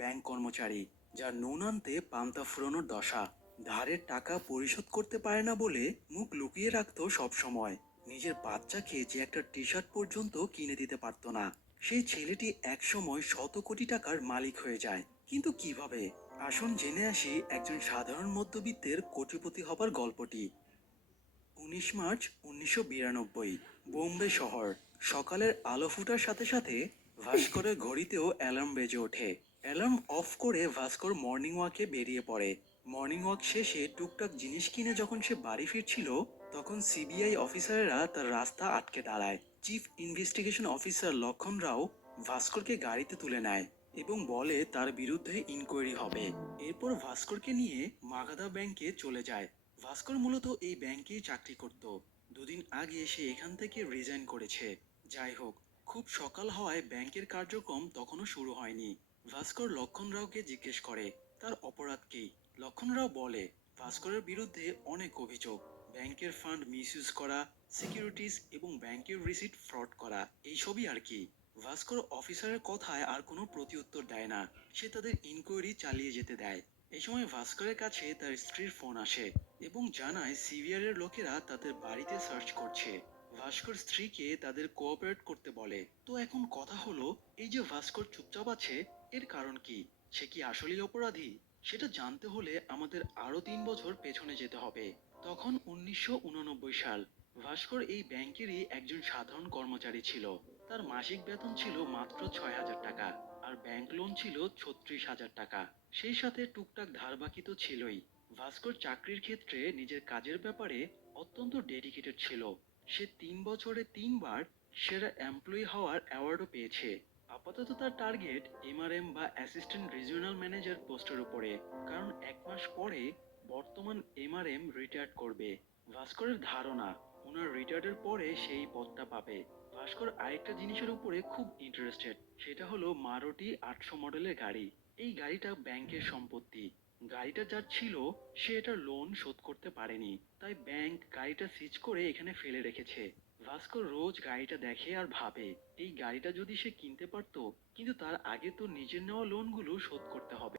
Bank কর্মচারী, যার নুন আনতে পান্তা ফুরানোর দশা। ধারের টাকা পরিশোধ করতে পারে না বলে মুখ লুকিয়ে রাখতো সব সময়। নিজের বাচ্চাকে যে একটা টি শার্ট পর্যন্ত কিনে দিতে পারতো না। সেই ছেলেটি একসময় শত কোটি টাকার মালিক হয়ে যায়, কিন্তু কিভাবে? আসুন জেনে আসি একজন সাধারণ মধ্যবিত্তের কোটিপতি হবার গল্পটি। ১৯ মার্চ ১৯৯২, বোম্বে শহর। সকালের আলো ফুটার সাথে সাথে ভাস্করের ঘড়িতেও অ্যালার্ম বেজে ওঠে। অ্যালার্ম অফ করে ভাস্কর মর্নিং ওয়াকে বেরিয়ে পড়ে। মর্নিং ওয়াক শেষে টুকটাক জিনিস কিনে যখন সে বাড়ি ফিরছিল, তখন সিবিআই অফিসারেরা তার রাস্তা আটকে দাঁড়ায়। চিফ ইনভেস্টিগেশন অফিসার লক্ষণ রাও ভাস্করকে গাড়িতে তুলে নেয় এবং বলে তার বিরুদ্ধে ইনকোয়ারি হবে। এরপর ভাস্করকে নিয়ে মাগাধা ব্যাংকে চলে যায়। ভাস্কর মূলত এই ব্যাংকেই চাকরি করত। দুদিন আগে সে এখান থেকে রিজাইন করেছে। যাই হোক, খুব সকাল হওয়ায় ব্যাংকের কার্যক্রম তখনও শুরু হয়নি। ভাস্কর লক্ষণ রাওকে জিজ্ঞেস করে তার অপরাধ কি। লক্ষণ রাও বলে ভাস্করের বিরুদ্ধে অনেক অভিযোগ, ব্যাংকের ফান্ড মিসইউজ করা, সিকিউরিটিজ এবং ব্যাংকের রিসিট ফ্রড করা, এইসবই আর কি। ভাস্কর অফিসারের কথায় আর কোনো প্রতিউত্তর দেয় না। সে তাদের ইনকোয়ারি চালিয়ে যেতে দেয়। এই সময় ভাস্করের কাছে তার স্ত্রীর ফোন আসে এবং জানায় সিভিআর এর লোকেরা তাদের বাড়িতে সার্চ করছে। ভাস্কর স্ত্রীকে তাদের কোঅপারেট করতে বলে। তো এখন কথা হলো, এই যে ভাস্কর চুপচাপ আছে, এর কারণ কি? সে কি আসলেই অপরাধী? সেটা জানতে হলে আমাদের আরো ৩ বছর পেছনে যেতে হবে। তখন ১৯৮৯ সাল। ভাস্কর এই ব্যাংকেরই একজন সাধারণ কর্মচারী ছিল। তার মাসিক বেতন ছিল মাত্র ৬,০০০ টাকা, আর ব্যাংক লোন ছিল ৩৬,০০০ টাকা। সেই সাথে টুকটাক ধার বাকি তো ছিলই। ভাস্কর চাকরির ক্ষেত্রে নিজের কাজের ব্যাপারে অত্যন্ত ডেডিকেটেড ছিল। সে ৩ বছরে ৩বার সেরা এমপ্লয়ি হওয়ার অ্যাওয়ার্ডও পেয়েছে। আপাতত তার টার্গেট এমআরএম বা অ্যাসিস্ট্যান্ট রিজিওনাল ম্যানেজার পোস্টের উপরে, কারণ ১ মাস পরে বর্তমান এমআরএম রিটায়ার করবে। ভাস্করের ধারণা ওনার রিটায়ার্ডের পরে সেই পদটা পাবে। ভাস্কর আরেকটা জিনিসের উপরে খুব ইন্টারেস্টেড, সেটা হলো মারুতি ৮০০ মডেলের গাড়ি। এই গাড়িটা ব্যাংকের সম্পত্তি। গাড়িটা যার ছিল সে এটার লোন শোধ করতে পারেনি, তাই ব্যাংক গাড়িটা সিজ করে এখানে ফেলে রেখেছে। ভাস্কর রোজ গাড়িটা দেখে আর ভাবে এই গাড়িটা যদি সে কিনতে পারতো, কিন্তু তার আগে তো নিজের নেওয়া লোনগুলো শোধ করতে হবে।